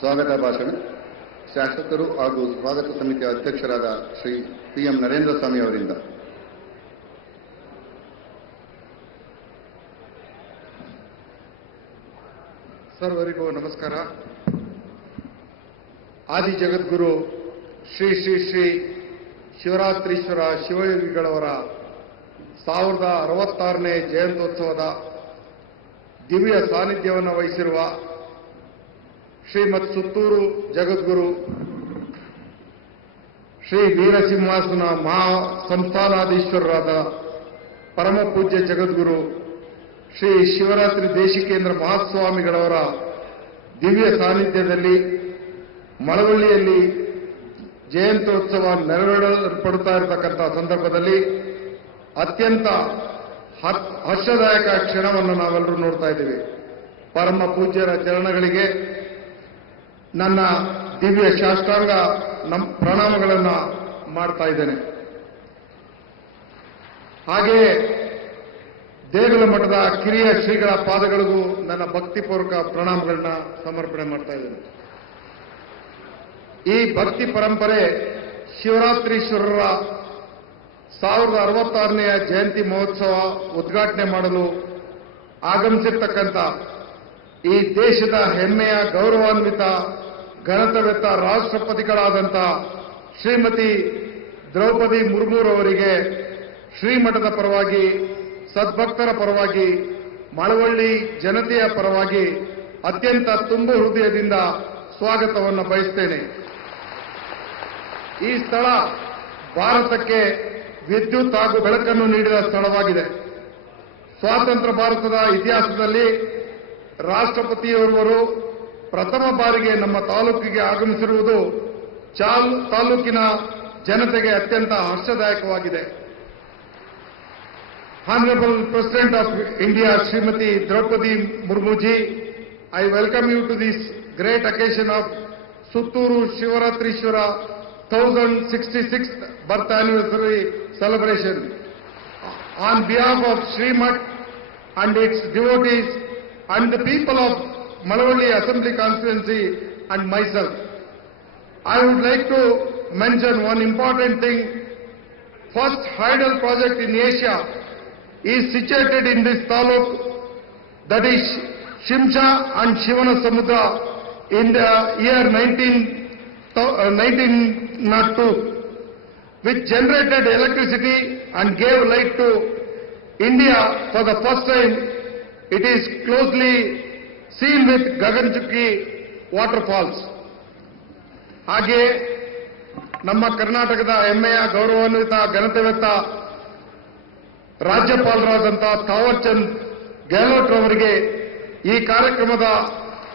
ಸ್ವಾಗತ ಭಾಷಣ ಶಾಸಕರು ಹಾಗೂ ಸ್ವಾಗತ ಸಮಿತಿಯ ಅಧ್ಯಕ್ಷರಾದ ಶ್ರೀ PM ನರೇಂದ್ರ ಸ್ವಾಮಿ ಅವರಿಂದ. ಸರ್ವರಿಗೂ ನಮಸ್ಕಾರ. ಆದಿ ಜಗದ್ಗುರು ಶ್ರೀ ಶ್ರೀ ಶ್ರೀ ಶಿವರಾತ್ರೀಶ್ವರ ಶಿವಯೋಗಿಗಳವರ 1066ನೇ ಜಯಂತ್ಯೋತ್ಸವದ ದಿವ್ಯ ಸಾನ್ನಿಧ್ಯವನ್ನು ವಹಿಸಿರುವ ಶ್ರೀಮತ್ ಸುತ್ತೂರು ಜಗದ್ಗುರು ಶ್ರೀ ವೀರಸಿಂಹಾಸನ ಮಹಾ ಸಂಸ್ಥಾನಾಧೀಶ್ವರರಾದ ಪರಮ ಪೂಜ್ಯ ಜಗದ್ಗುರು ಶ್ರೀ ಶಿವರಾತ್ರಿ ದೇಶಿಕೇಂದ್ರ ಮಹಾಸ್ವಾಮಿಗಳವರ ದಿವ್ಯ ಸಾನ್ನಿಧ್ಯದಲ್ಲಿ ಮಳವಳ್ಳಿಯಲ್ಲಿ ಜಯಂತ್ಯೋತ್ಸವ ನೆರವೇರಲ್ಪಡುತ್ತಾ ಇರತಕ್ಕಂಥ ಸಂದರ್ಭದಲ್ಲಿ ಅತ್ಯಂತ ಹರ್ಷದಾಯಕ ಕ್ಷಣವನ್ನು ನಾವೆಲ್ಲರೂ ನೋಡ್ತಾ ಇದ್ದೀವಿ. ಪರಮ ಪೂಜ್ಯರ ಚರಣಗಳಿಗೆ ನನ್ನ ದಿವ್ಯ ಶಾಸ್ತ್ರಾಂಗ ಪ್ರಣಾಮಗಳನ್ನು ಮಾಡ್ತಾ ಇದ್ದೇನೆ. ಹಾಗೆಯೇ ದೇಗುಲ ಮಠದ ಕಿರಿಯ ಶ್ರೀಗಳ ಪಾದಗಳಿಗೂ ನನ್ನ ಭಕ್ತಿಪೂರ್ವಕ ಪ್ರಣಾಮಗಳನ್ನ ಸಮರ್ಪಣೆ ಮಾಡ್ತಾ ಇದ್ದೇನೆ. ಈ ಭಕ್ತಿ ಪರಂಪರೆ ಶಿವರಾತ್ರೀಶ್ವರರ 1066ನೇ ಜಯಂತಿ ಮಹೋತ್ಸವ ಉದ್ಘಾಟನೆ ಮಾಡಲು ಆಗಮಿಸಿರ್ತಕ್ಕಂಥ ಈ ದೇಶದ ಹೆಮ್ಮೆಯ ಗೌರವಾನ್ವಿತ ಘನತೆವೆತ್ತ ರಾಷ್ಟ್ರಪತಿಗಳಾದಂಥ ಶ್ರೀಮತಿ ದ್ರೌಪದಿ ಮುರ್ಮುರವರಿಗೆ ಶ್ರೀಮಠದ ಪರವಾಗಿ, ಸದ್ಭಕ್ತರ ಪರವಾಗಿ, ಮಳವಳ್ಳಿ ಜನತೆಯ ಪರವಾಗಿ ಅತ್ಯಂತ ತುಂಬು ಹೃದಯದಿಂದ ಸ್ವಾಗತವನ್ನು ಬಯಸ್ತೇನೆ. ಈ ಸ್ಥಳ ಭಾರತಕ್ಕೆ ವಿದ್ಯುತ್ ಹಾಗೂ ಬೆಳಕನ್ನು ನೀಡಿದ ಸ್ಥಳವಾಗಿದೆ. ಸ್ವಾತಂತ್ರ್ಯ ಭಾರತದ ಇತಿಹಾಸದಲ್ಲಿ ರಾಷ್ಟ್ರಪತಿಯೋರ್ವರು ಪ್ರಥಮ ಬಾರಿಗೆ ನಮ್ಮ ತಾಲೂಕಿಗೆ ಆಗಮಿಸಿರುವುದು ತಾಲೂಕಿನ ಜನತೆಗೆ ಅತ್ಯಂತ ಹರ್ಷದಾಯಕವಾಗಿದೆ. Honorable President of India, Srimati Draupadi Murmuji, I welcome you to this great occasion of Sutturu Shivaratreeshwara 1066th birth anniversary celebration. On behalf of Srimat and its devotees and the people of Malavalli Assembly Constituency and myself, I would like to mention one important thing. First hydel project in Asia is situated in this taluk, that is Shimsha and Shivana Samudra, in the year 1902, which generated electricity and gave light to India for the first time. It is closely seen with Gaganchukki waterfalls. ಹಾಗೆ ನಮ್ಮ ಕರ್ನಾಟಕದ ಹೆಮ್ಮೆಯ ಗೌರವಾನ್ವಿತ ಘನತೆವೆತ್ತ ರಾಜ್ಯಪಾಲರಾದಂಥ ಥಾವರ್ ಚಂದ್ ಗೆಹ್ಲೋಟ್ ರವರಿಗೆ ಈ ಕಾರ್ಯಕ್ರಮದ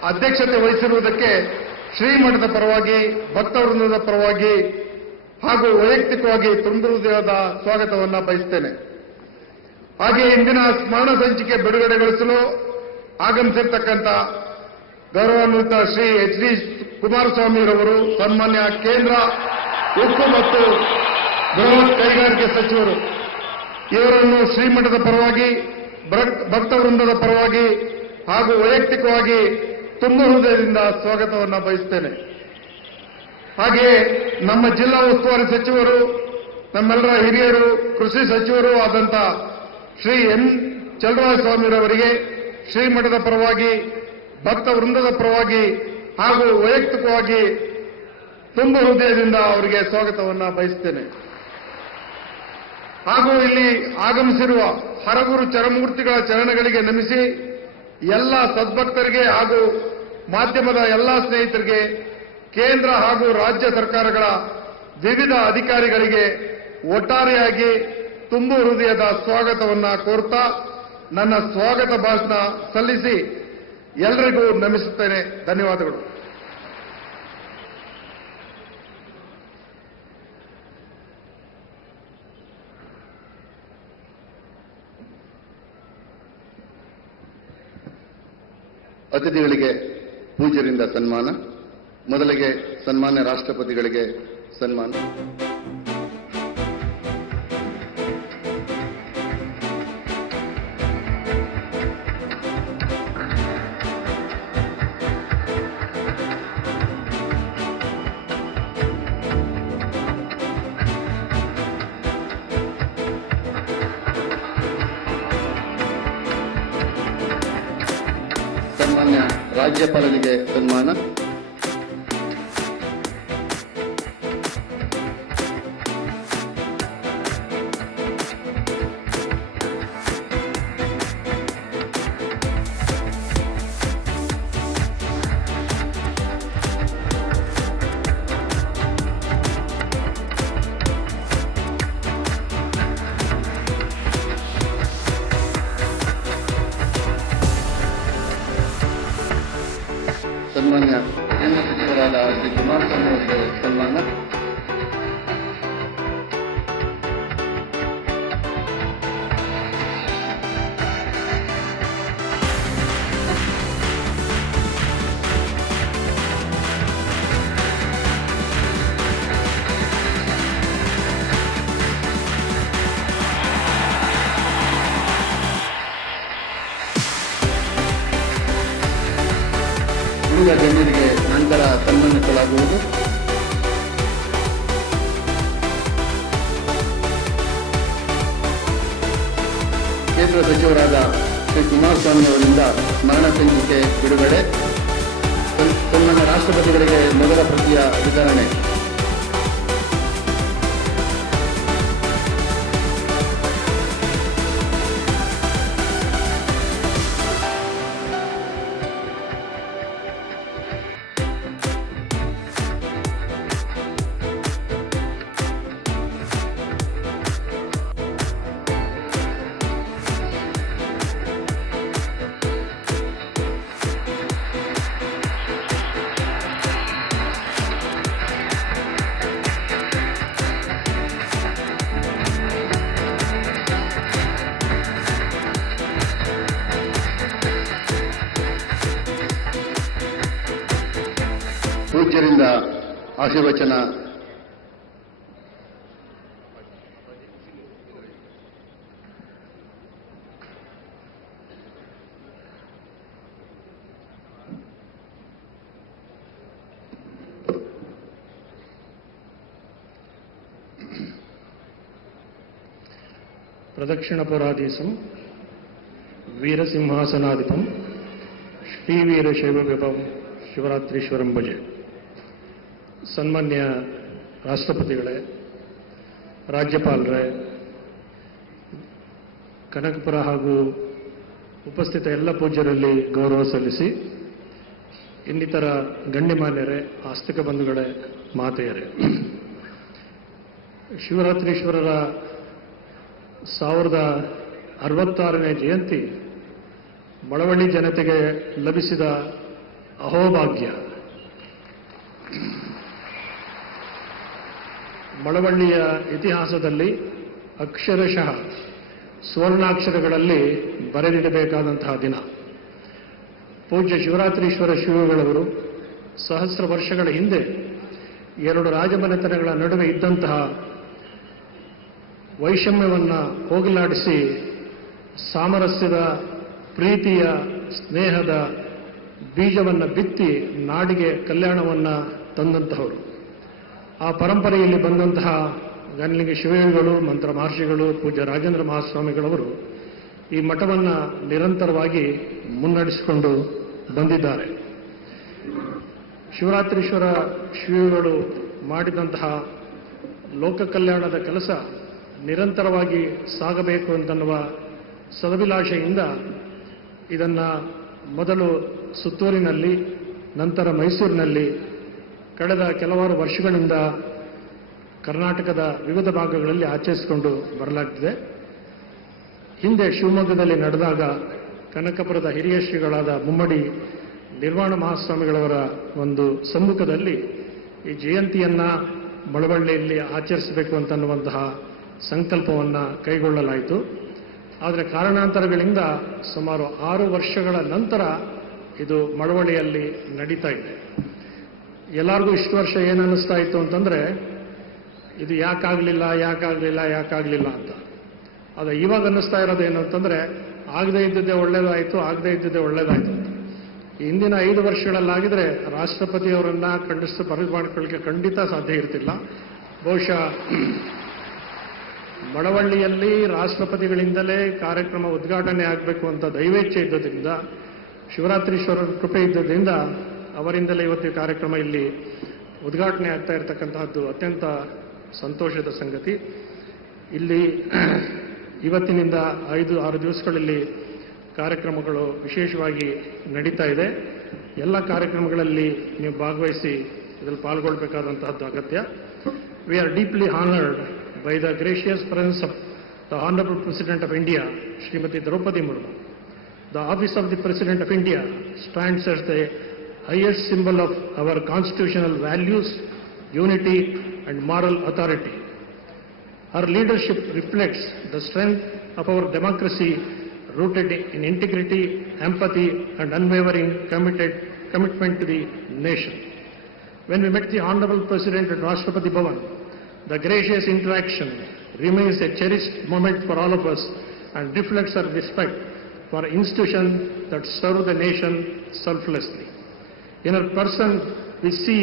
ಅಧ್ಯಕ್ಷತೆ ವಹಿಸಿರುವುದಕ್ಕೆ ಶ್ರೀಮಠದ ಪರವಾಗಿ, ಭಕ್ತವೃಂದದ ಪರವಾಗಿ ಹಾಗೂ ವೈಯಕ್ತಿಕವಾಗಿ ತುಂಬ ಹೃದಯದ ಸ್ವಾಗತವನ್ನು ಬಯಸುತ್ತೇನೆ. ಹಾಗೆ ಇಂದಿನ ಸ್ಮರಣ ಸಂಚಿಕೆ ಬಿಡುಗಡೆಗೊಳಿಸಲು ಆಗಮಿಸಿರ್ತಕ್ಕಂಥ ಗೌರವಾನ್ವಿತ ಶ್ರೀ HD ಕುಮಾರಸ್ವಾಮಿರವರು, ಸನ್ಮಾನ್ಯ ಕೇಂದ್ರ ಉಕ್ಕು ಮತ್ತು ಬೃಹತ್ ಕೈಗಾರಿಕೆ ಸಚಿವರು, ಇವರನ್ನು ಶ್ರೀಮಠದ ಪರವಾಗಿ, ಭಕ್ತವೃಂದದ ಪರವಾಗಿ ಹಾಗೂ ವೈಯಕ್ತಿಕವಾಗಿ ತುಂಬ ಹೃದಯದಿಂದ ಸ್ವಾಗತವನ್ನು ಬಯಸುತ್ತೇನೆ. ಹಾಗೆಯೇ ನಮ್ಮ ಜಿಲ್ಲಾ ಉಸ್ತುವಾರಿ ಸಚಿವರು, ನಮ್ಮೆಲ್ಲರ ಹಿರಿಯರು, ಕೃಷಿ ಸಚಿವರು ಆದಂಥ ಶ್ರೀ N. ಚಲುವರಾಯಸ್ವಾಮಿರವರಿಗೆ ಶ್ರೀಮಠದ ಪರವಾಗಿ, ಭಕ್ತವೃಂದದ ಪರವಾಗಿ ಹಾಗೂ ವೈಯಕ್ತಿಕವಾಗಿ ತುಂಬ ಹೃದಯದಿಂದ ಅವರಿಗೆ ಸ್ವಾಗತವನ್ನು ಬಯಸುತ್ತೇನೆ. ಹಾಗೂ ಇಲ್ಲಿ ಆಗಮಿಸಿರುವ ಹರಗುರು ಚರಮೂರ್ತಿಗಳ ಚರಣಗಳಿಗೆ ನಮಿಸಿ ಎಲ್ಲ ಸದ್ಭಕ್ತರಿಗೆ ಹಾಗೂ ಮಾಧ್ಯಮದ ಎಲ್ಲ ಸ್ನೇಹಿತರಿಗೆ, ಕೇಂದ್ರ ಹಾಗೂ ರಾಜ್ಯ ಸರ್ಕಾರಗಳ ವಿವಿಧ ಅಧಿಕಾರಿಗಳಿಗೆ ಒಟ್ಟಾರೆಯಾಗಿ ತುಂಬು ಹೃದಯದ ಸ್ವಾಗತವನ್ನು ಕೋರುತ್ತಾ ನನ್ನ ಸ್ವಾಗತ ಭಾಷಣ ಸಲ್ಲಿಸಿ ಎಲ್ಲರಿಗೂ ನಮಿಸುತ್ತೇನೆ. ಧನ್ಯವಾದಗಳು. ಅತಿಥಿಗಳಿಗೆ ಪೂಜ್ಯರಿಂದ ಸನ್ಮಾನ. ಮೊದಲಿಗೆ ಸನ್ಮಾನ್ಯ ರಾಷ್ಟ್ರಪತಿಗಳಿಗೆ ಸನ್ಮಾನ. ರಾಜ್ಯಪಾಲರಿಗೆ ಸನ್ಮಾನ. ಸನ್ಮಾನ್ಯ ಕೇಂದ್ರ ಸಚಿವರಾದ ಶ್ರೀ ಕುಮಾರಸ್ವಾಮಿ ಅವರಿಗೆ ಸನ್ಮಾನ. ಉಳಿದ ಗಣ್ಯರಿಗೆ ನಂತರ ಸನ್ಮಾನಿಸಲಾಗುವುದು. ಕೇಂದ್ರ ಸಚಿವರಾದ ಶ್ರೀ ಕುಮಾರಸ್ವಾಮಿ ಅವರಿಂದ ಸ್ಮರಣ ಸಂಚಿಕೆ ಬಿಡುಗಡೆ. ಸನ್ಮಾನ್ಯ ರಾಷ್ಟ್ರಪತಿಗಳಿಗೆ ಮೊದಲ ಪ್ರತಿಯ ವಿತರಣೆ. ಪೂಜ್ಯರಿಂದ ಆಶೀರ್ವಚನ. ಪ್ರದಕ್ಷಿಣಪುರಾಧೀಶಂ ವೀರಸಿಂಹಾಸನಾಧಿಪಂ ಶ್ರೀವೀರಶೈವವಿಭವಂ ಶಿವರಾತ್ರೀಶ್ವರಂ ಭಜೆ. ಸನ್ಮಾನ್ಯ ರಾಷ್ಟ್ರಪತಿಗಳೇ, ರಾಜ್ಯಪಾಲರೇ, ಕನಕಪುರ ಹಾಗೂ ಉಪಸ್ಥಿತ ಎಲ್ಲ ಪೂಜ್ಯರಲ್ಲಿ ಗೌರವ ಸಲ್ಲಿಸಿ, ಇನ್ನಿತರ ಗಣ್ಯಮಾನ್ಯರೇ, ಆಸ್ತಿಕ ಬಂಧುಗಳೇ, ಮಾತೆಯರೇ, ಶಿವರಾತ್ರೀಶ್ವರರ 1066ನೇ ಜಯಂತಿ ಮಳವಳ್ಳಿ ಜನತೆಗೆ ಲಭಿಸಿದ ಅಹೋಭಾಗ್ಯ. ಮಳವಳ್ಳಿಯ ಇತಿಹಾಸದಲ್ಲಿ ಅಕ್ಷರಶಃ ಸುವರ್ಣಾಕ್ಷರಗಳಲ್ಲಿ ಬರೆದಿಡಬೇಕಾದಂತಹ ದಿನ. ಪೂಜ್ಯ ಶಿವರಾತ್ರೀಶ್ವರ ಶಿವಗಳವರು ಸಹಸ್ರ ವರ್ಷಗಳ ಹಿಂದೆ ಎರಡು ರಾಜಮನೆತನಗಳ ನಡುವೆ ಇದ್ದಂತಹ ವೈಷಮ್ಯವನ್ನು ಹೋಗಲಾಡಿಸಿ ಸಾಮರಸ್ಯದ, ಪ್ರೀತಿಯ, ಸ್ನೇಹದ ಬೀಜವನ್ನು ಬಿತ್ತಿ ನಾಡಿಗೆ ಕಲ್ಯಾಣವನ್ನು ತಂದಂತಹವರು. ಆ ಪರಂಪರೆಯಲ್ಲಿ ಬಂದಂತಹ ಗಣ್ಯಲಿಂಗ ಶಿವಯೋಗಿಗಳು, ಮಂತ್ರ ಮಹರ್ಷಿಗಳು, ಪೂಜ್ಯ ರಾಜೇಂದ್ರ ಮಹಾಸ್ವಾಮಿಗಳವರು ಈ ಮಠವನ್ನು ನಿರಂತರವಾಗಿ ಮುನ್ನಡೆಸಿಕೊಂಡು ಬಂದಿದ್ದಾರೆ. ಶಿವರಾತ್ರೀಶ್ವರ ಶಿವಗಳು ಮಾಡಿದಂತಹ ಲೋಕ ಕಲ್ಯಾಣದ ಕೆಲಸ ನಿರಂತರವಾಗಿ ಸಾಗಬೇಕು ಅಂತನ್ನುವ ಸದಭಿಲಾಷೆಯಿಂದ ಇದನ್ನು ಮೊದಲು ಸುತ್ತೂರಿನಲ್ಲಿ, ನಂತರ ಮೈಸೂರಿನಲ್ಲಿ ಕಳೆದ ಕೆಲವಾರು ವರ್ಷಗಳಿಂದ ಕರ್ನಾಟಕದ ವಿವಿಧ ಭಾಗಗಳಲ್ಲಿ ಆಚರಿಸಿಕೊಂಡು ಬರಲಾಗ್ತಿದೆ. ಹಿಂದೆ ಶಿವಮೊಗ್ಗದಲ್ಲಿ ನಡೆದಾಗ ಕನಕಪುರದ ಹಿರಿಯ ಶ್ರೀಗಳಾದ ಮುಮ್ಮಡಿ ನಿರ್ವಾಣ ಮಹಾಸ್ವಾಮಿಗಳವರ ಒಂದು ಸಮ್ಮುಖದಲ್ಲಿ ಈ ಜಯಂತಿಯನ್ನು ಮಳವಳ್ಳಿಯಲ್ಲಿ ಆಚರಿಸಬೇಕು ಅಂತನ್ನುವಂತಹ ಸಂಕಲ್ಪವನ್ನು ಕೈಗೊಳ್ಳಲಾಯಿತು. ಆದರೆ ಕಾರಣಾಂತರಗಳಿಂದ ಸುಮಾರು 6 ವರ್ಷಗಳ ನಂತರ ಇದು ಮಳವಳ್ಳಿಯಲ್ಲಿ ನಡೀತಾ ಇದೆ. ಎಲ್ಲರಿಗೂ ಇಷ್ಟು ವರ್ಷ ಏನು ಅನ್ನಿಸ್ತಾ ಇತ್ತು ಅಂತಂದರೆ, ಇದು ಯಾಕಾಗಲಿಲ್ಲ ಅಂತ. ಆದರೆ ಇವಾಗ ಅನ್ನಿಸ್ತಾ ಇರೋದೇನು ಅಂತಂದರೆ, ಆಗದೇ ಇದ್ದಿದ್ದೇ ಒಳ್ಳೇದಾಯಿತು ಅಂತ. ಹಿಂದಿನ 5 ವರ್ಷಗಳಲ್ಲಾಗಿದ್ರೆ ರಾಷ್ಟ್ರಪತಿಯವರನ್ನ ಖಂಡಿಸಿ ಬರೆದುಕೊಳ್ಳಿಕ್ಕೆ ಖಂಡಿತ ಸಾಧ್ಯ ಇರ್ತಿಲ್ಲ. ಬಹುಶಃ ಮಳವಳ್ಳಿಯಲ್ಲಿ ರಾಷ್ಟ್ರಪತಿಗಳಿಂದಲೇ ಕಾರ್ಯಕ್ರಮ ಉದ್ಘಾಟನೆ ಆಗಬೇಕು ಅಂತ ದೈವೇಚ್ಛೆ ಇದ್ದದ್ರಿಂದ ಶಿವರಾತ್ರೀಶ್ವರರ ಕೃಪೆ ಇದ್ದದ್ರಿಂದ ಅವರಿಂದಲೇ ಇವತ್ತು ಈ ಕಾರ್ಯಕ್ರಮ ಇಲ್ಲಿ ಉದ್ಘಾಟನೆ ಆಗ್ತಾ ಇರತಕ್ಕಂತಹದ್ದು ಅತ್ಯಂತ ಸಂತೋಷದ ಸಂಗತಿ. ಇಲ್ಲಿ ಇವತ್ತಿನಿಂದ 5-6 ದಿವಸಗಳಲ್ಲಿ ಕಾರ್ಯಕ್ರಮಗಳು ವಿಶೇಷವಾಗಿ ನಡೀತಾ ಇದೆ. ಎಲ್ಲ ಕಾರ್ಯಕ್ರಮಗಳಲ್ಲಿ ನೀವು ಭಾಗವಹಿಸಿ ಇದರಲ್ಲಿ ಪಾಲ್ಗೊಳ್ಳಬೇಕಾದಂತಹದ್ದು ಅಗತ್ಯ. We are deeply honored by the gracious presence of the Honorable President of India, Srimati Draupadi Murmu. The office of the President of India stands as the highest symbol of our constitutional values, unity and moral authority. Her leadership reflects the strength of our democracy rooted in integrity, empathy and unwavering commitment to the nation. When we met the Honorable President at Rashtrapati Bhavan, the gracious interaction remains a cherished moment for all of us and reflects our respect for institutions that serve the nation selflessly. In her person, we see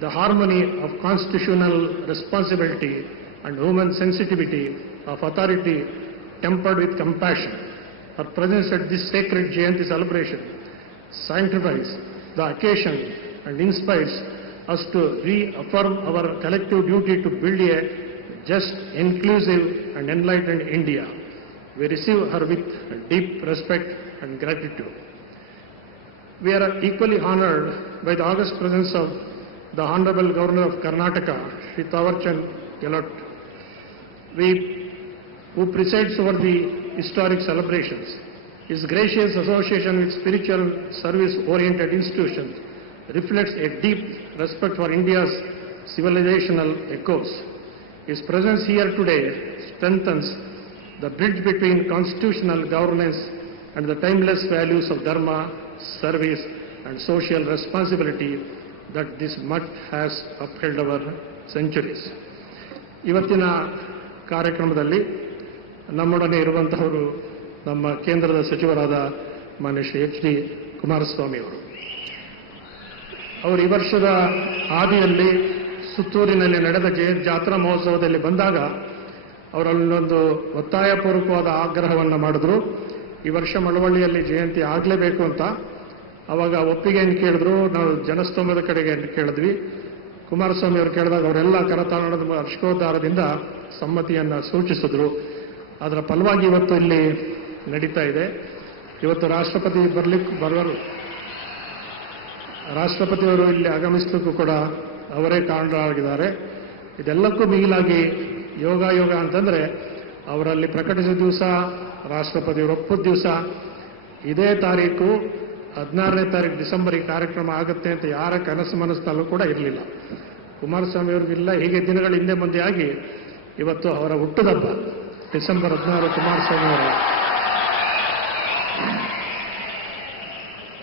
the harmony of constitutional responsibility and human sensitivity, of authority tempered with compassion. Her presence at this sacred Jayanti celebration sanctifies the occasion and inspires us to reaffirm our collective duty to build a just, inclusive and enlightened India. We receive her with deep respect and gratitude. We are equally honored by the august presence of the Honorable Governor of Karnataka, Shri Thawarchand Gehlot, who presides over the historic celebrations. His gracious association with spiritual service-oriented institutions reflects a deep respect for India's civilizational echoes. His presence here today strengthens the bridge between constitutional governance and the timeless values of dharma, service and social responsibility that this much has upheld over centuries. ಇವತ್ತಿನ ಕಾರ್ಯಕ್ರಮದಲ್ಲಿ ನಮ್ಮೊಡನೆ ಇರುವಂತಹವರು ನಮ್ಮ ಕೇಂದ್ರದ ಸಚಿವರಾದ ಮಾನ್ಯ Shri H D Kumaraswamy ಅವರು. ಅವರು ಈ ವರ್ಷದ ಆದಿಯಲ್ಲಿ ಸುತ್ತೂರಿನಲ್ಲಿ ನಡೆದ ಜಾತ್ರಾ ಮಹೋತ್ಸವದಲ್ಲಿ ಬಂದಾಗ ಅವರಲ್ಲೊಂದು ಒತ್ತಾಯಪೂರ್ವಕವಾದ ಆಗ್ರಹವನ್ನು ಮಾಡಿದ್ರು. ಈ ವರ್ಷ ಮಳವಳ್ಳಿಯಲ್ಲಿ ಜಯಂತಿ ಆಗಲೇಬೇಕು ಅಂತ. ಅವಾಗ ಒಪ್ಪಿಗೆಯನ್ನು ಕೇಳಿದ್ರು. ನಾವು ಜನಸ್ತೋಮದ ಕಡೆಗೆ ಕೇಳಿದ್ವಿ. ಕುಮಾರಸ್ವಾಮಿ ಅವರು ಕೇಳಿದಾಗ ಅವರೆಲ್ಲ ಕರತಾಳದ ಹರ್ಷೋದ್ಧಾರದಿಂದ ಸಮ್ಮತಿಯನ್ನು ಸೂಚಿಸಿದ್ರು. ಅದರ ಫಲವಾಗಿ ಇವತ್ತು ಇಲ್ಲಿ ನಡೀತಾ ಇದೆ. ಇವತ್ತು ರಾಷ್ಟ್ರಪತಿ ಬರುವರು. ರಾಷ್ಟ್ರಪತಿಯವರು ಇಲ್ಲಿ ಆಗಮಿಸಲಿಕ್ಕೂ ಕೂಡ ಅವರೇ ಕಾರಣರಾಗಿದ್ದಾರೆ. ಇದೆಲ್ಲಕ್ಕೂ ಮಿಗಿಲಾಗಿ ಯೋಗ ಅಂತಂದ್ರೆ ಅವರಲ್ಲಿ ಪ್ರಕಟಿಸಿದ ದಿವಸ, ರಾಷ್ಟ್ರಪತಿಯವರು ಒಪ್ಪಿದ ದಿವಸ, ಇದೇ ತಾರೀಕು 16ನೇ ತಾರೀಕು ಡಿಸೆಂಬರ್ ಈ ಕಾರ್ಯಕ್ರಮ ಆಗುತ್ತೆ ಅಂತ ಯಾರ ಕನಸು ಮನಸ್ಸಿನಲ್ಲೂ ಕೂಡ ಇರಲಿಲ್ಲ. ಕುಮಾರಸ್ವಾಮಿ ಅವ್ರಿಗಿಲ್ಲ. ಹೀಗೆ ದಿನಗಳ ಹಿಂದೆ ಮುಂದೆ ಆಗಿ ಇವತ್ತು ಅವರ ಹುಟ್ಟುಹಬ್ಬ ಡಿಸೆಂಬರ್ 16 ಕುಮಾರಸ್ವಾಮಿ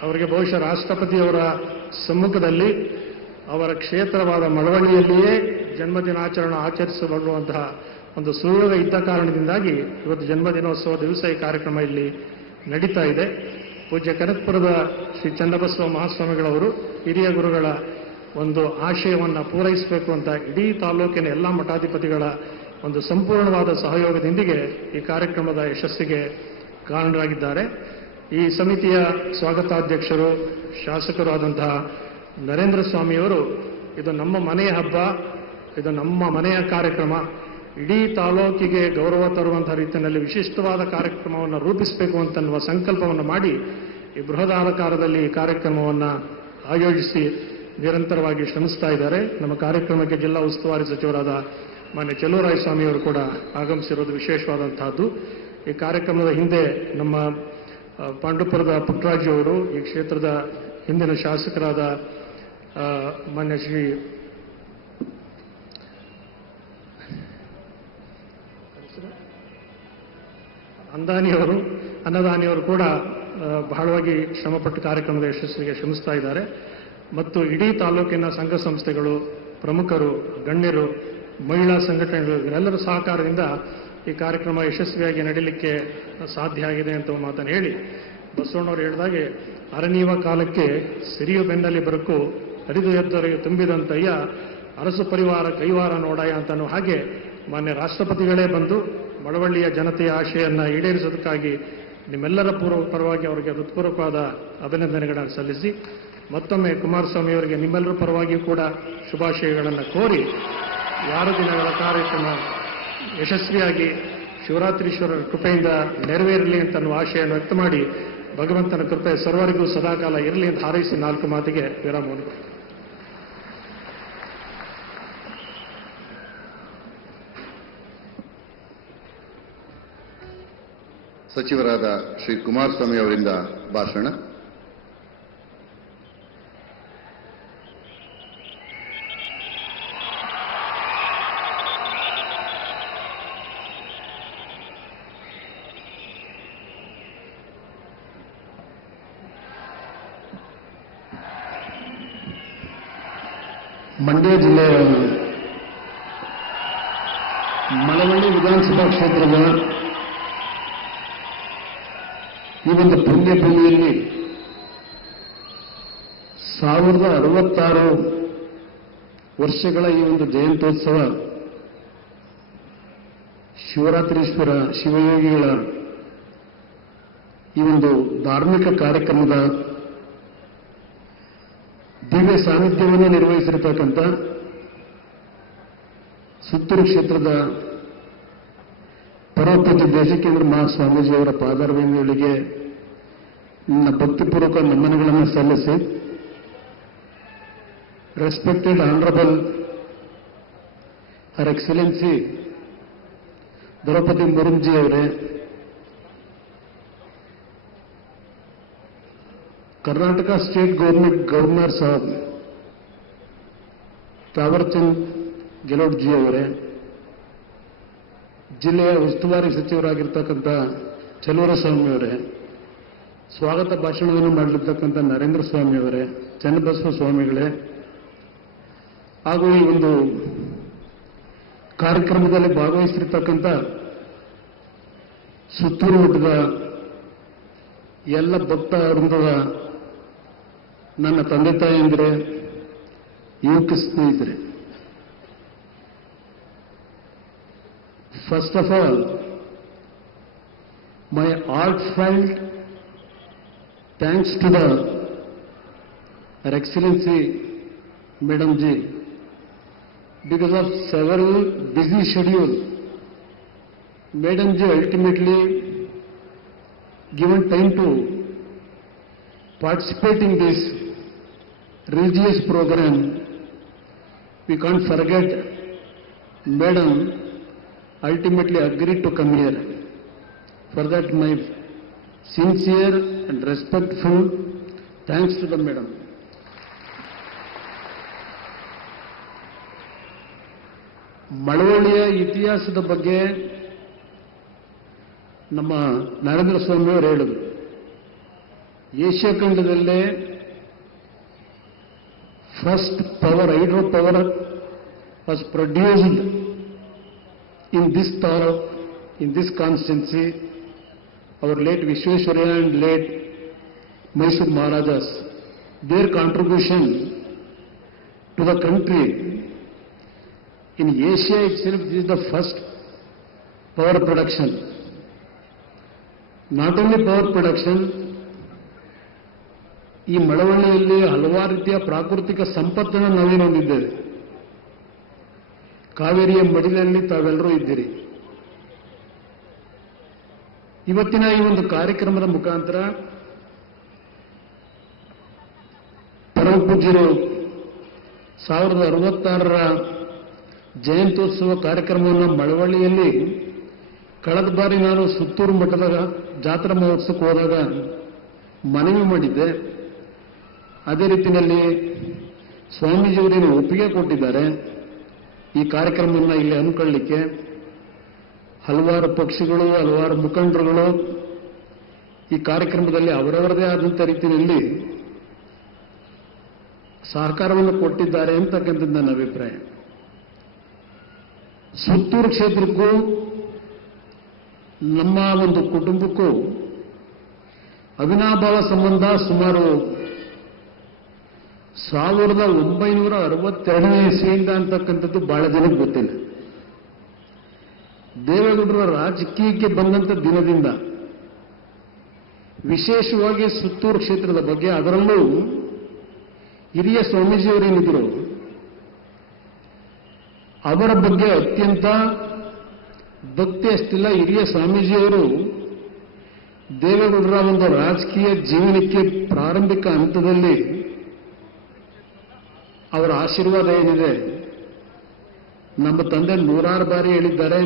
ಅವರಿಗೆ ಬಹುಶಃ ರಾಷ್ಟ್ರಪತಿಯವರ ಸಮ್ಮುಖದಲ್ಲಿ ಅವರ ಕ್ಷೇತ್ರವಾದ ಮಳವಳ್ಳಿಯಲ್ಲಿಯೇ ಜನ್ಮದಿನಾಚರಣೆ ಆಚರಿಸಬಲ್ಲುವಂತಹ ಒಂದು ಸುಯೋಗ ಇದ್ದ ಕಾರಣದಿಂದಾಗಿ ಇವತ್ತು ಜನ್ಮದಿನೋತ್ಸವ ದಿವಸ ಈ ಕಾರ್ಯಕ್ರಮ ಇಲ್ಲಿ ನಡೀತಾ ಇದೆ. ಪೂಜ್ಯ ಕನಕಪುರದ ಶ್ರೀ ಚನ್ನಬಸವ ಮಹಾಸ್ವಾಮಿಗಳವರು ಹಿರಿಯ ಗುರುಗಳ ಒಂದು ಆಶಯವನ್ನು ಪೂರೈಸಬೇಕು ಅಂತ ಇಡೀ ತಾಲೂಕಿನ ಎಲ್ಲ ಮಠಾಧಿಪತಿಗಳ ಒಂದು ಸಂಪೂರ್ಣವಾದ ಸಹಯೋಗದೊಂದಿಗೆ ಈ ಕಾರ್ಯಕ್ರಮದ ಯಶಸ್ಸಿಗೆ ಕಾರಣರಾಗಿದ್ದಾರೆ. ಈ ಸಮಿತಿಯ ಸ್ವಾಗತಾಧ್ಯಕ್ಷರು ಶಾಸಕರು ಆದಂತಹ ನರೇಂದ್ರ ಸ್ವಾಮಿಯವರು, ಇದು ನಮ್ಮ ಮನೆಯ ಹಬ್ಬ, ಇದು ನಮ್ಮ ಮನೆಯ ಕಾರ್ಯಕ್ರಮ, ಇಡೀ ತಾಲೂಕಿಗೆ ಗೌರವ ತರುವಂತಹ ರೀತಿಯಲ್ಲಿ ವಿಶಿಷ್ಟವಾದ ಕಾರ್ಯಕ್ರಮವನ್ನು ರೂಪಿಸಬೇಕು ಅಂತನ್ನುವ ಸಂಕಲ್ಪವನ್ನು ಮಾಡಿ ಈ ಬೃಹದಾಕಾರದಲ್ಲಿ ಈ ಕಾರ್ಯಕ್ರಮವನ್ನು ಆಯೋಜಿಸಿ ನಿರಂತರವಾಗಿ ಶ್ರಮಿಸ್ತಾ ಇದ್ದಾರೆ. ನಮ್ಮ ಕಾರ್ಯಕ್ರಮಕ್ಕೆ ಜಿಲ್ಲಾ ಉಸ್ತುವಾರಿ ಸಚಿವರಾದ ಮಾನ್ಯ ಚೆಲುವರಾಯ ಸ್ವಾಮಿಯವರು ಕೂಡ ಆಗಮಿಸಿರೋದು ವಿಶೇಷವಾದಂತಹದ್ದು. ಈ ಕಾರ್ಯಕ್ರಮದ ಹಿಂದೆ ನಮ್ಮ ಪಾಂಡುಪುರದ ಪುಟ್ಟರಾಜು ಅವರು, ಈ ಕ್ಷೇತ್ರದ ಹಿಂದಿನ ಶಾಸಕರಾದ ಮಾನ್ಯ ಶ್ರೀ ಅನ್ನದಾನಿಯವರು ಕೂಡ ಬಹಳವಾಗಿ ಶ್ರಮಪಟ್ಟು ಕಾರ್ಯಕ್ರಮದ ಯಶಸ್ವಿಗೆ ಶ್ರಮಿಸ್ತಾ ಇದ್ದಾರೆ. ಮತ್ತು ಇಡೀ ತಾಲೂಕಿನ ಸಂಘ ಸಂಸ್ಥೆಗಳು, ಪ್ರಮುಖರು, ಗಣ್ಯರು, ಮಹಿಳಾ ಸಂಘಟನೆಗಳು ಇವರೆಲ್ಲರ ಸಹಕಾರದಿಂದ ಈ ಕಾರ್ಯಕ್ರಮ ಯಶಸ್ವಿಯಾಗಿ ನಡೀಲಿಕ್ಕೆ ಸಾಧ್ಯ ಆಗಿದೆ ಅಂತ ಮಾತನ್ನು ಹೇಳಿ, ಬಸವಣ್ಣವರು ಹೇಳಿದಾಗೆ ಅರನೀವ ಕಾಲಕ್ಕೆ ಸಿರಿಯು ಬೆನ್ನಲ್ಲಿ ಬರಕು ಹರಿದು ಎದ್ದರಿಗೆ ತುಂಬಿದಂತಯ್ಯ ಅರಸು ಪರಿವಾರ ಕೈವಾರ ನೋಡಾಯ ಅಂತನೋ ಹಾಗೆ ಮಾನ್ಯ ರಾಷ್ಟ್ರಪತಿಗಳೇ ಬಂದು ಮಳವಳ್ಳಿಯ ಜನತೆಯ ಆಶೆಯನ್ನು ಈಡೇರಿಸೋದಕ್ಕಾಗಿ ನಿಮ್ಮೆಲ್ಲರ ಪರವಾಗಿ ಅವರಿಗೆ ಹೃತ್ಪೂರ್ವಕವಾದ ಅಭಿನಂದನೆಗಳನ್ನು ಸಲ್ಲಿಸಿ ಮತ್ತೊಮ್ಮೆ ಕುಮಾರಸ್ವಾಮಿ ಅವರಿಗೆ ನಿಮ್ಮೆಲ್ಲರ ಪರವಾಗಿಯೂ ಕೂಡ ಶುಭಾಶಯಗಳನ್ನು ಕೋರಿ 6 ದಿನಗಳ ಕಾರ್ಯಕ್ರಮ ಯಶಸ್ವಿಯಾಗಿ ಶಿವರಾತ್ರೀಶ್ವರರ ಕೃಪೆಯಿಂದ ನೆರವೇರಲಿ ಅಂತ ಅನ್ನುವ ಆಶಯವನ್ನು ವ್ಯಕ್ತ ಮಾಡಿ ಭಗವಂತನ ಕೃಪೆ ಸರ್ವರಿಗೂ ಸದಾಕಾಲ ಇರಲಿ ಅಂತ ಹಾರೈಸಿ 4 ಮಾತಿಗೆ ವಿರಾಮವನ್ನು ಕೊಡ್ತೀನಿ. ಸಚಿವರಾದ ಶ್ರೀ ಕುಮಾರಸ್ವಾಮಿ ಅವರಿಂದ ಭಾಷಣ. ಮಂಡ್ಯ ಜಿಲ್ಲೆಯ ಮಳವಳ್ಳಿ ವಿಧಾನಸಭಾ ಕ್ಷೇತ್ರದ ಈ ಒಂದು ಪುಣ್ಯ ಭೂಮಿಯಲ್ಲಿ 1066 ವರ್ಷಗಳ ಈ ಒಂದು ಜಯಂತ್ಯೋತ್ಸವ ಶಿವರಾತ್ರೀಶ್ವರ ಶಿವಯೋಗಿಗಳ ಈ ಒಂದು ಧಾರ್ಮಿಕ ಕಾರ್ಯಕ್ರಮದ ದಿವ್ಯ ಸಾನ್ನಿಧ್ಯವನ್ನು ನಿರ್ವಹಿಸಿರತಕ್ಕಂಥ ಸುತ್ತೂರು ಕ್ಷೇತ್ರದ ಪರಮಪೂಜ್ಯ ದೇಶಿಕೇಂದ್ರ ಮಹಾಸ್ವಾಮೀಜಿಯವರ ಪಾದಾರವಿಂದಗಳಿಗೆ ನನ್ನ ಭಕ್ತಿಪೂರ್ವಕ ನಮನಗಳನ್ನು ಸಲ್ಲಿಸಿ, ರೆಸ್ಪೆಕ್ಟೆಡ್ ಆನರಬಲ್ ಹರ್ ಎಕ್ಸಲೆನ್ಸಿ ದ್ರೌಪದಿ ಮುರ್ಮುಜಿ ಅವರೇ, Karnataka state government governor Sahab Thawarchand Gehlot G ಅವರೇ, ಜಿಲ್ಲೆಯ ಉಸ್ತುವಾರಿ ಸಚಿವರಾಗಿರ್ತಕ್ಕಂಥ ಚಲುವರಾಯಸ್ವಾಮಿ ಅವರೇ, ಸ್ವಾಗತ ಭಾಷಣವನ್ನು ಮಾಡಲಿರ್ತಕ್ಕಂಥ ನರೇಂದ್ರ ಸ್ವಾಮಿ ಅವರೇ, ಚನ್ನಬಸವ ಸ್ವಾಮಿಗಳೇ, ಹಾಗೂ ಈ ಒಂದು ಕಾರ್ಯಕ್ರಮದಲ್ಲಿ ಭಾಗವಹಿಸಿರ್ತಕ್ಕಂಥ ಸುತ್ತೂರು ಮಠದ ಎಲ್ಲ ಭಕ್ತ ವೃಂದದ ನನ್ನ ತಂದೆ ತಾಯಂದಿರೇ, ಯುವಕ ಸ್ನೇಹಿತರೆ, first of all my heartfelt thanks to Her Excellency Madam Ji, because of several busy schedule, Madam Ji ultimately given time to participate in this religious program. We can't forget Madam ultimately agreed to come here. For that, my sincere and respectful thanks to the Madam. ಮಳವಳ್ಳಿಯ ಇತಿಹಾಸದ ಬಗ್ಗೆ ನಮ್ಮ ನರೇಂದ್ರ ಸ್ವಾಮಿ ಅವರು ಹೇಳಿದರು. Asia ಖಂಡದಲ್ಲೇ first power, hydro power was produced in this taluk, in this constituency. Our late Vishweshwarya and late Mysore Maharajas, their contribution to the country in Asia itself, this is the first power production. Not only power production, ಈ ಮಳವಳ್ಳಿಯಲ್ಲಿ ಹಲವಾರು ರೀತಿಯ ಪ್ರಾಕೃತಿಕ ಸಂಪತ್ತನ್ನು ನಾವೇನು ಹೊಂದಿದ್ದೇವೆ. ಕಾವೇರಿಯ ಮಡಿಲಲ್ಲಿ ತಾವೆಲ್ಲರೂ ಇದ್ದೀರಿ. ಇವತ್ತಿನ ಈ ಒಂದು ಕಾರ್ಯಕ್ರಮದ ಮುಖಾಂತರ ಪರಮ ಪೂಜ್ಯರು 1066ರ ಜಯಂತ್ಯೋತ್ಸವ ಕಾರ್ಯಕ್ರಮವನ್ನು ಮಳವಳ್ಳಿಯಲ್ಲಿ ಕಳೆದ ಬಾರಿ ನಾನು ಸುತ್ತೂರು ಮಠದ ಜಾತ್ರಾ ಮಹೋತ್ಸವಕ್ಕೆ ಹೋದಾಗ ಮನವಿ ಮಾಡಿದ್ದೆ. ಅದೇ ರೀತಿಯಲ್ಲಿ ಸ್ವಾಮೀಜಿಯವರೇನು ಒಪ್ಪಿಗೆ ಕೊಟ್ಟಿದ್ದಾರೆ ಈ ಕಾರ್ಯಕ್ರಮವನ್ನು ಇಲ್ಲಿ ಹಮ್ಮಿಕೊಳ್ಳಲಿಕ್ಕೆ. ಹಲವಾರು ಪಕ್ಷಗಳು, ಹಲವಾರು ಮುಖಂಡರುಗಳು ಈ ಕಾರ್ಯಕ್ರಮದಲ್ಲಿ ಅವರವರದೇ ಆದಂಥ ರೀತಿಯಲ್ಲಿ ಸಹಕಾರವನ್ನು ಕೊಟ್ಟಿದ್ದಾರೆ ಅಂತಕ್ಕಂಥದ್ದು ನನ್ನ ಅಭಿಪ್ರಾಯ. ಸುತ್ತೂರು ಕ್ಷೇತ್ರಕ್ಕೂ ನಮ್ಮ ಒಂದು ಕುಟುಂಬಕ್ಕೂ ಅವಿನಾಭಾವ ಸಂಬಂಧ ಸುಮಾರು 1962ನೇ ಇಸ್ವಿಯಿಂದ ಅಂತಕ್ಕಂಥದ್ದು ಬಹಳ ಜನಕ್ಕೆ ಗೊತ್ತಿಲ್ಲ. ದೇವೇಗೌಡರ ರಾಜಕೀಯಕ್ಕೆ ಬಂದಂಥ ದಿನದಿಂದ ವಿಶೇಷವಾಗಿ ಸುತ್ತೂರು ಕ್ಷೇತ್ರದ ಬಗ್ಗೆ, ಅದರಲ್ಲೂ ಹಿರಿಯ ಸ್ವಾಮೀಜಿಯವರೇನಿದ್ರು ಅವರ ಬಗ್ಗೆ ಅತ್ಯಂತ ಭಕ್ತಿ ಅಷ್ಟಿಲ್ಲ. ಹಿರಿಯ ಸ್ವಾಮೀಜಿಯವರು ದೇವೇಗೌಡರ ಒಂದು ರಾಜಕೀಯ ಜೀವನಕ್ಕೆ ಪ್ರಾರಂಭಿಕ ಹಂತದಲ್ಲಿ ಅವರ ಆಶೀರ್ವಾದ ಏನಿದೆ, ನಮ್ಮ ತಂದೆ ನೂರಾರು ಬಾರಿ ಹೇಳಿದ್ದಾರೆ,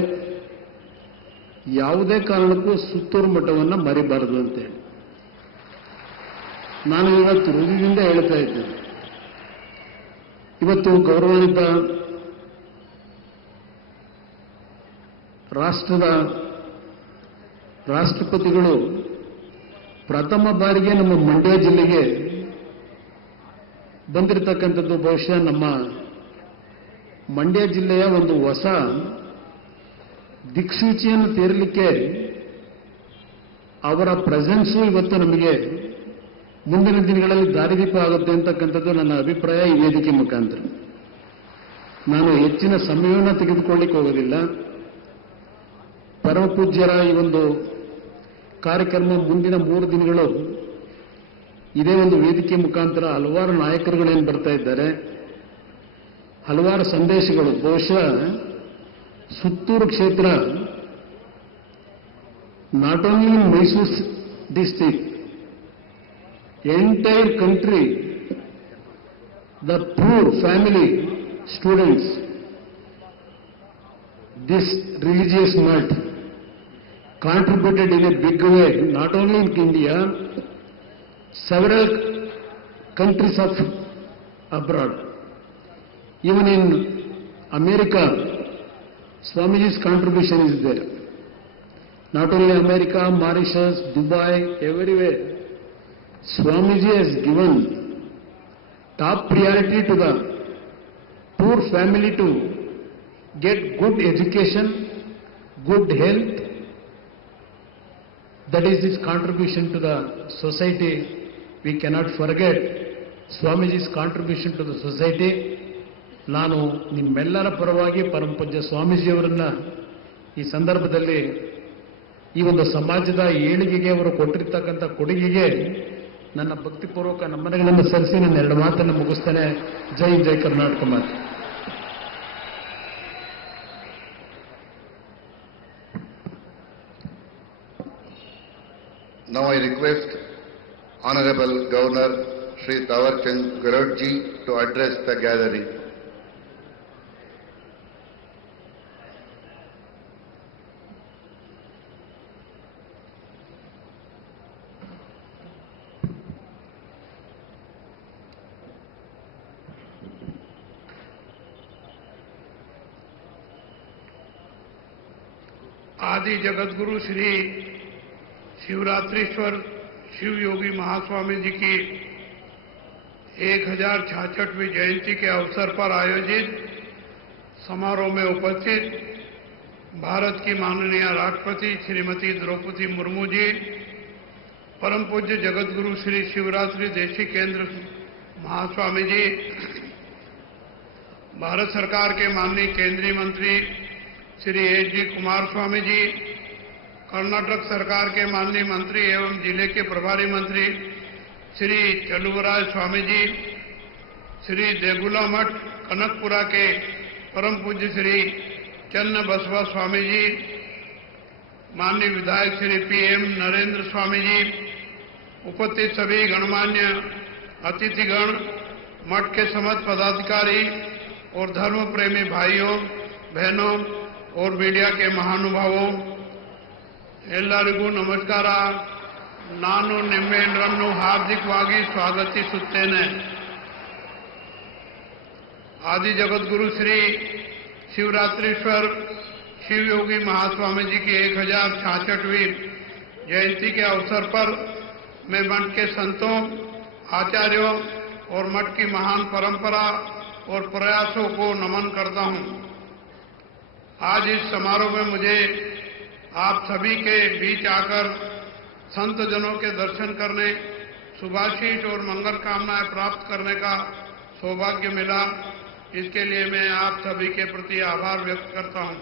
ಯಾವುದೇ ಕಾರಣಕ್ಕೂ ಸುತ್ತೂರು ಮಠವನ್ನು ಮರಿಬಾರದು ಅಂತೇಳಿ. ನಾನು ಇವತ್ತು ಹೃದಯದಿಂದ ಹೇಳ್ತಾ ಇದ್ದೇನೆ. ಇವತ್ತು ಗೌರವಾನ್ವಿತ ರಾಷ್ಟ್ರದ ರಾಷ್ಟ್ರಪತಿಗಳು ಪ್ರಥಮ ಬಾರಿಗೆ ನಮ್ಮ ಮಂಡ್ಯ ಜಿಲ್ಲೆಗೆ ಬಂದಿರತಕ್ಕಂಥದ್ದು ಬಹುಶಃ ನಮ್ಮ ಮಂಡ್ಯ ಜಿಲ್ಲೆಯ ಒಂದು ಹೊಸ ದಿಕ್ಸೂಚಿಯನ್ನು ತೇರಲಿಕ್ಕೆ ಅವರ ಪ್ರೆಸೆನ್ಸು ಇವತ್ತು ನಮಗೆ ಮುಂದಿನ ದಿನಗಳಲ್ಲಿ ದಾರಿದೀಪ ಆಗುತ್ತೆ ಅಂತಕ್ಕಂಥದ್ದು ನನ್ನ ಅಭಿಪ್ರಾಯ. ಈ ವೇದಿಕೆ ಮುಖಾಂತರ ನಾನು ಹೆಚ್ಚಿನ ಸಮಯವನ್ನು ತೆಗೆದುಕೊಳ್ಳಿಕ್ಕೆ ಹೋಗೋದಿಲ್ಲ. ಪರಮ ಪೂಜ್ಯರ ಈ ಒಂದು ಕಾರ್ಯಕ್ರಮ ಮುಂದಿನ 3 ದಿನಗಳು ಇದೇ ಒಂದು ವೇದಿಕೆ ಮುಖಾಂತರ ಹಲವಾರು ನಾಯಕರುಗಳೇನು ಬರ್ತಾ ಇದ್ದಾರೆ, ಹಲವಾರು ಸಂದೇಶಗಳು. ಬಹುಶಃ ಸುತ್ತೂರು ಕ್ಷೇತ್ರ not only in Mysuru district, entire country, the poor family students, this religious mart contributed in a big way, not only in India, several countries of abroad. Even in America, Swamiji's contribution is there. Not only America, Mauritius, Dubai, everywhere. Swamiji has given top priority to the poor family to get good education, good health. That is his contribution to the society. We cannot forget Swamiji's contribution to the society. ನಾನು ನಿಮ್ಮೆಲ್ಲರ ಪರವಾಗಿ ಪರಮ ಪೂಜ್ಯ ಸ್ವಾಮೀಜಿಯವರನ್ನ ಈ ಸಂದರ್ಭದಲ್ಲಿ ಈ ಒಂದು ಸಮಾಜದ ಏಳಿಗೆಗೆ ಅವರು ಕೊಟ್ಟಿರ್ತಕ್ಕಂಥ ಕೊಡುಗೆಗೆ ನನ್ನ ಭಕ್ತಿಪೂರ್ವಕ ನಮನಗಳನ್ನು ಸಲ್ಲಿಸಿ ನನ್ನ 2 ಮಾತನ್ನು ಮುಗಿಸ್ತೇನೆ. ಜೈ ಜೈ ಕರ್ನಾಟಕ ಮಾತೆ. Now I request Honorable Governor Shri Tawar Chand Garodd ji to address the gathering. आदि जगतगुरु श्री शिवरात्रीश्वर शिव योगी महास्वामी जी की 1066वीं जयंती के अवसर पर आयोजित समारोह में उपस्थित भारत की माननीय राष्ट्रपति श्रीमती द्रौपदी मुर्मू जी, परम पूज्य जगतगुरु श्री शिवरात्रि देशी केंद्र महास्वामी जी, भारत सरकार के माननीय केंद्रीय मंत्री श्री एच.डी. कुमार स्वामी जी, कर्नाटक सरकार के माननीय मंत्री एवं जिले के प्रभारी मंत्री श्री चलुवराज स्वामी जी, श्री देगुला मठ कनकपुरा के परम पूज्य श्री चन्न बसवा स्वामी जी, माननीय विधायक श्री पी.एम. नरेंद्र स्वामी जी, उपस्थित सभी गणमान्य अतिथिगण, मठ के समस्त पदाधिकारी और धर्म प्रेमी भाइयों बहनों और मीडिया के महानुभावों, ಎಲ್ಲರಿಗೂ ನಮಸ್ಕಾರ. ನಾನು ನಿಮ್ಮೆಲ್ಲರನ್ನು ಹಾರ್ದಿಕವಾಗಿ ಸ್ವಾಗತಿಸುತ್ತೇನೆ. आदि जगतगुरु श्री शिवरात्रीश्वर शिव योगी महास्वामी जी की 1066वीं जयंती के अवसर पर मैं मठ के संतों, आचार्यों और मठ की महान परंपरा और प्रयासों को नमन करता हूं. आज इस समारोह में मुझे आप सभी के बीच आकर संत जनों के दर्शन करने, शुभाशीष और मंगल कामनाएं प्राप्त करने का सौभाग्य मिला. इसके लिए मैं आप सभी के प्रति आभार व्यक्त करता हूं.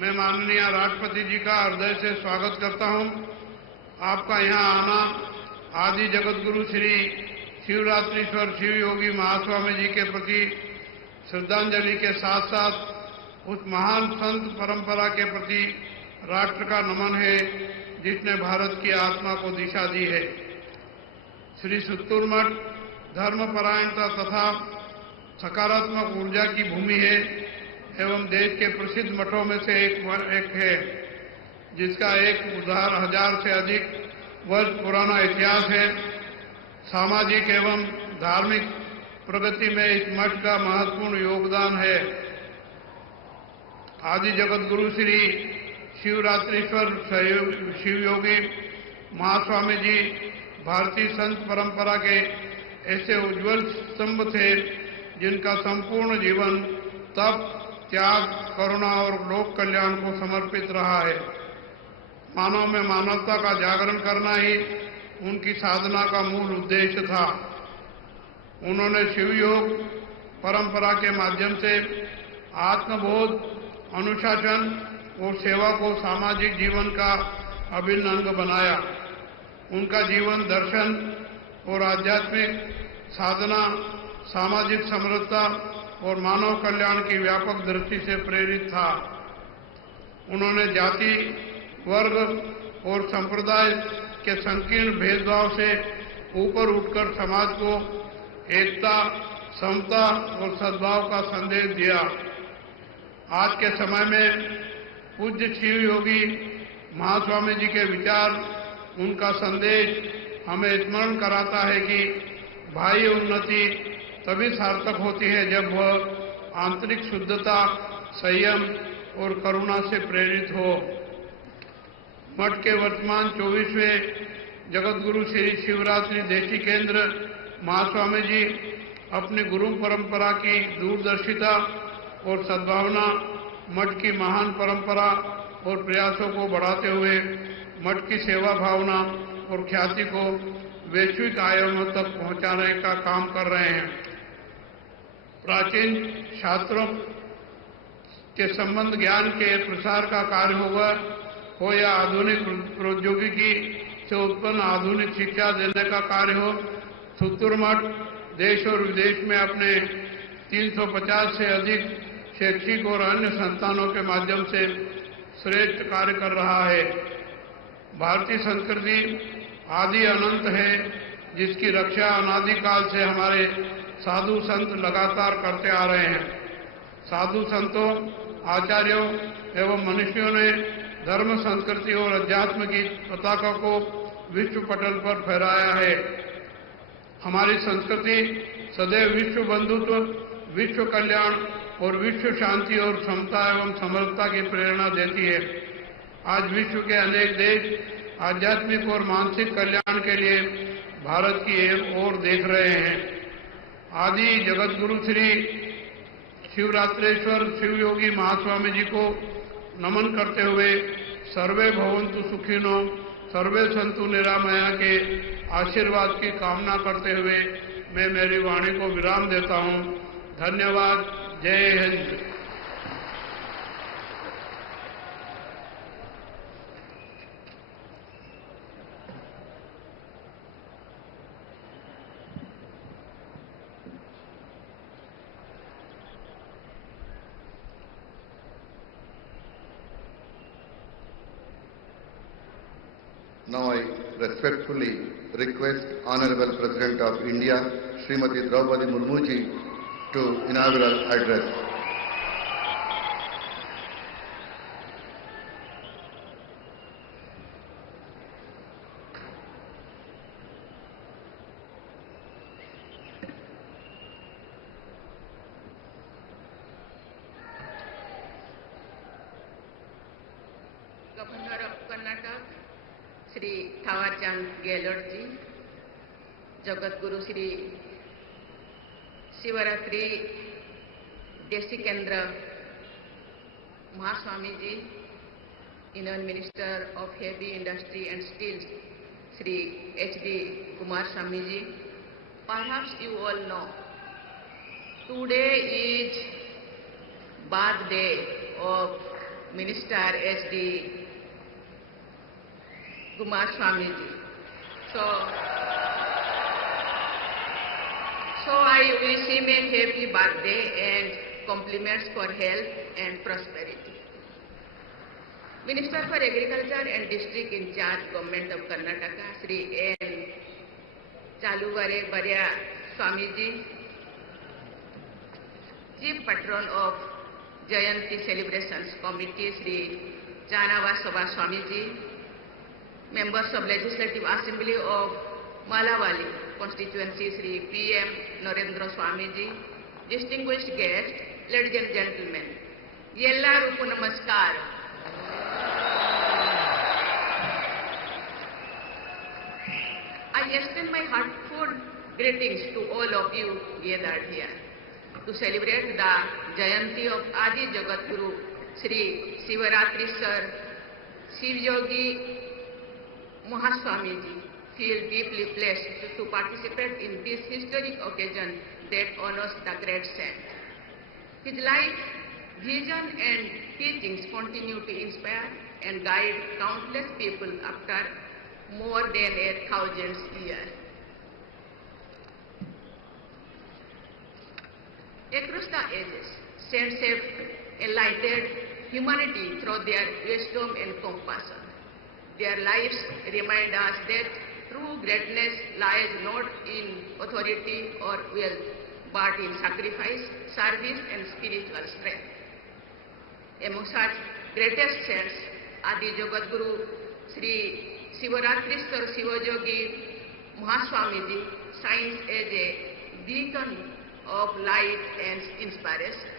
मैं माननीय राष्ट्रपति जी का हृदय से स्वागत करता हूं आपका यहाँ आना आदि जगत गुरु श्री शिवरात्रीश्वर शिव योगी महास्वामी जी के प्रति श्रद्धांजलि के साथ साथ उस महान संत परंपरा के प्रति राष्ट्र का नमन है जिसने भारत की आत्मा को दिशा दी है। श्री सुत्तूर मठ धर्मपरायणता तथा सकारात्मक ऊर्जा की भूमि है एवं देश के प्रसिद्ध मठों में से एक है, जिसका 1000 से अधिक वर्ष पुराना इतिहास है। सामाजिक एवं धार्मिक प्रगति में इस मठ का महत्वपूर्ण योगदान है। आदि जगत गुरु श्री शिवरात्रीश्वर शिवयोगी महास्वामी जी भारतीय संत परंपरा के ऐसे उज्जवल स्तंभ थे जिनका संपूर्ण जीवन तप, त्याग, करुणा और लोक कल्याण को समर्पित रहा है। मानव में मानवता का जागरण करना ही उनकी साधना का मूल उद्देश्य था। उन्होंने शिव योग परंपरा के माध्यम से आत्मबोध, अनुशासन और सेवा को सामाजिक जीवन का अभिन्न अंग बनाया। उनका जीवन दर्शन और आध्यात्मिक साधना सामाजिक समरसता और मानव कल्याण की व्यापक दृष्टि से प्रेरित था। उन्होंने जाति, वर्ग और संप्रदाय के संकीर्ण भेदभाव से ऊपर उठकर समाज को एकता, समता और सद्भाव का संदेश दिया। आज के समय में पूज्य शिव योगी महास्वामी जी के विचार, उनका संदेश हमें स्मरण कराता है कि बाह्य उन्नति तभी सार्थक होती है जब वह आंतरिक शुद्धता, संयम और करुणा से प्रेरित हो। मठ के वर्तमान 24वें जगत गुरु श्री शिवरात्रि देशी केंद्र महास्वामी जी अपनी गुरु परंपरा की दूरदर्शिता और सद्भावना, मठ की महान परंपरा और प्रयासों को बढ़ाते हुए मठ की सेवा भावना और ख्याति को वैश्विक आयामों तक पहुंचाने का काम कर रहे हैं। प्राचीन शास्त्रों के संबंध ज्ञान के प्रसार का कार्य हो या आधुनिक प्रौद्योगिकी से उत्पन्न आधुनिक शिक्षा देने का कार्य हो, सुत्तूर मठ देश और विदेश में अपने 350 से अधिक शैक्षिक और अन्य संस्थानों के माध्यम से श्रेष्ठ कार्य कर रहा है। भारतीय संस्कृति आदि अनंत है, जिसकी रक्षा अनादिकाल से हमारे साधु संत लगातार करते आ रहे हैं। साधु संतों, आचार्यों एवं मनुष्यों ने धर्म, संस्कृति और अध्यात्म की पताका को विश्व पटल पर फहराया है। हमारी संस्कृति सदैव विश्व बंधुत्व, विश्व कल्याण और विश्व शांति और समता एवं समरसता की प्रेरणा देती है। आज विश्व के अनेक देश आध्यात्मिक और मानसिक कल्याण के लिए भारत की ओर देख रहे हैं। आदि जगत गुरु श्री शिवरात्रेश्वर शिवयोगी महास्वामी जी को नमन करते हुए सर्वे भवन्तु सुखिनो, सर्वे सन्तु निरामया के आशीर्वाद की कामना करते हुए मैं मेरी वाणी को विराम देता हूं। धन्यवाद। जय Hind. Now I respectfully request Honorable President of India, Srimati Draupadi Murmu ji, to inaugural address. Governor of Karnataka, Shri Thawarchand Gehlot ji, Jagat Guru Shri Shivaratri Deshi Kendra Mahaswami ji, Union Minister of Heavy Industry and Steel, Shri H.D. Kumar Swami ji. Perhaps you all know, today is birthday of Minister H.D. Kumar Swamiji. So I wish him a happy birthday and compliments for health and prosperity. Minister for Agriculture and District in charge, Government of Karnataka, Sri N. Chaluvare Barya Swamiji, Chief Patron of Jayanti Celebrations Committee, Sri Janavasava Swamiji, Members of Legislative Assembly of Malawali Constituency, Sri P.M. Narendra Swamiji, distinguished guests, ladies and gentlemen, Yellaruku Namaskar. I extend my heartfelt greetings to all of you gathered here to celebrate the Jayanti of Adi Jagat Guru Sri Sivaratri Sir Shivyogi Mahaswamiji. Feel deeply blessed to participate in this historic occasion that honors the great saint. His life, vision and teachings continue to inspire and guide countless people after more than 1,000 years. Across the ages, saints have enlightened humanity through their wisdom and compassion. Their lives remind us that true greatness lies not in authority or wealth, but in sacrifice, service and spiritual strength. Among such greatest saints, Adi Jagat Guru Sri Sivaratri Sir Shivajogi Mahaswamiji shines as a beacon of light and inspiration.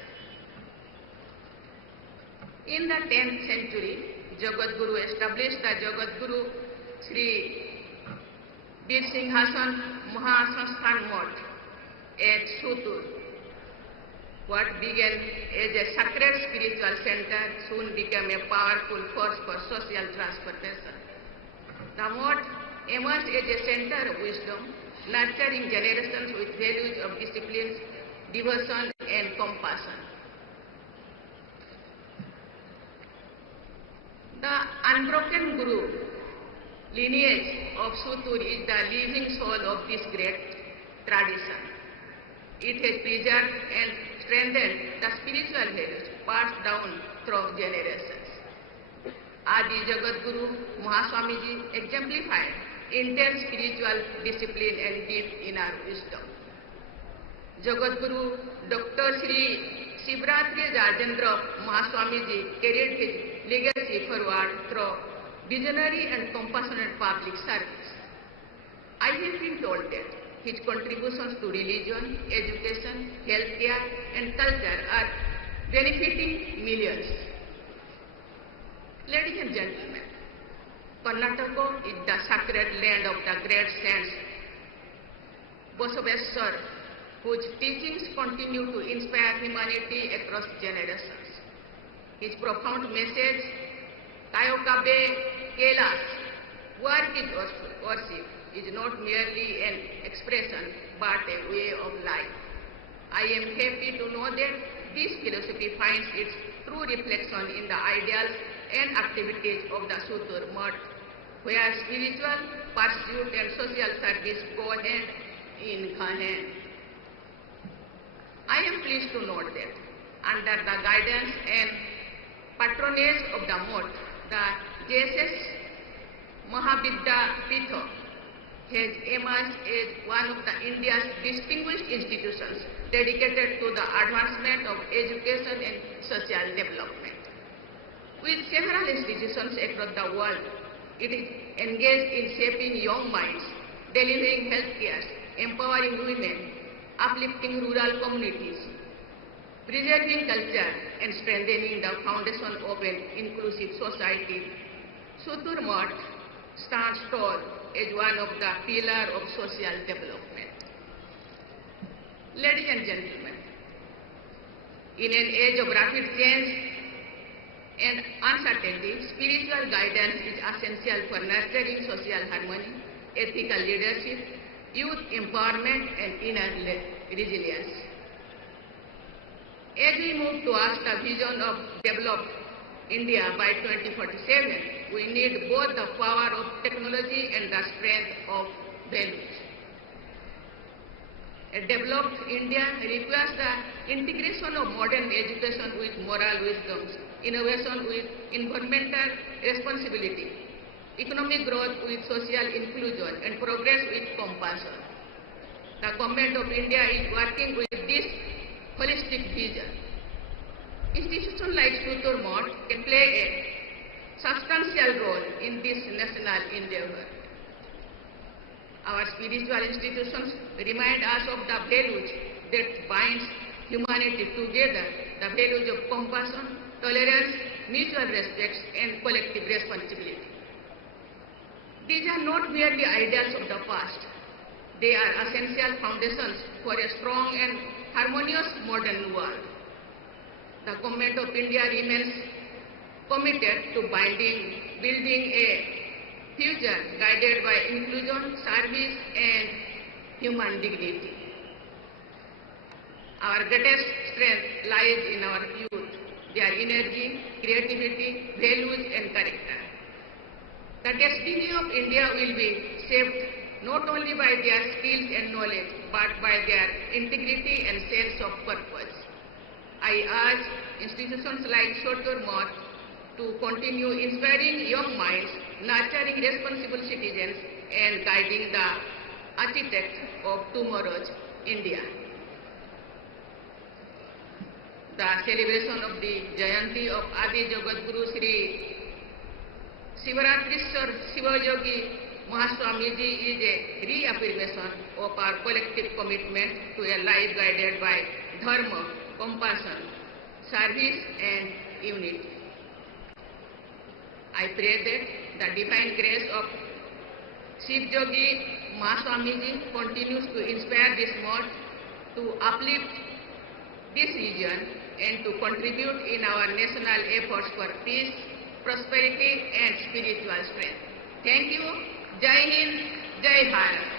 In the 10th century, Jagat Guru established the Jagat Guru Sri Bir Singhasan Mahasansthan Math at Sutur. What began as a sacred spiritual center soon became a powerful force for social transportation. The Math emerged as a center of wisdom, nurturing generations with values of discipline, devotion and compassion. The unbroken Guru lineage of Sutur is the living soul of this great tradition. It has preserved and strengthened the spiritual values passed down through generations. Adi Jagat Guru Mahaswamiji exemplified intense spiritual discipline and deep inner wisdom. Jagat Guru Dr. Sri Shivratri Rajendra Mahaswamiji carried his legacy forward through visionary and compassionate public service. I have been told that his contributions to religion, education, healthcare and culture are benefiting millions. Ladies and gentlemen, Karnataka is the sacred land of the great saints Basaveshwar, whose teachings continue to inspire humanity across generations. His profound message, Tayokabe Kailas, work is worship, is not merely an expression but a way of life. I am happy to know that this philosophy finds its true reflection in the ideals and activities of the Sutur Math, where spiritual pursuit and social service go hand in hand. I am pleased to note that under the guidance and patronage of the Math, the JSS Mahavidya Pitha has emerged as one of the India's distinguished institutions dedicated to the advancement of education and social development. With several institutions across the world, it is engaged in shaping young minds, delivering health care, empowering women, uplifting rural communities, preserving culture and strengthening the foundation of an inclusive society. Sutur Math stands tall as one of the pillars of social development. Ladies and gentlemen, in an age of rapid change and uncertainty, spiritual guidance is essential for nurturing social harmony, ethical leadership, youth empowerment and inner resilience. As we move towards the vision of developed India by 2047, we need both the power of technology and the strength of values. A developed India requires the integration of modern education with moral wisdoms, innovation with environmental responsibility, economic growth with social inclusion, and progress with compassion. The Government of India is working with this holistic vision. Institutions like Sutur Moth can play a substantial role in this national endeavor. Our spiritual institutions remind us of the values that binds humanity together, the values of compassion, tolerance, mutual respect, and collective responsibility. These are not merely ideals of the past. They are essential foundations for a strong and harmonious modern world. The Government of India remains committed to building a future guided by inclusion, service, and human dignity. Our greatest strength lies in our youth, their energy, creativity, values, and character. The destiny of India will be shaped not only by their skills and knowledge, but by their integrity and sense of purpose. I urge institutions like Sutur Moth to continue inspiring young minds, nurturing responsible citizens, and guiding the architect of tomorrow's India. The celebration of the Jayanti of Adi Jagadguru Sri Shivaratriswar Shivayogi Mahaswamiji is a reaffirmation of our collective commitment to a life guided by dharma, compassion, service, and unity. I pray that the divine grace of Shiv Yogi Mahaswamiji continues to inspire this moth to uplift this region and to contribute in our national efforts for peace, prosperity, and spiritual strength. Thank you. Jai Hind, Jai Bharat.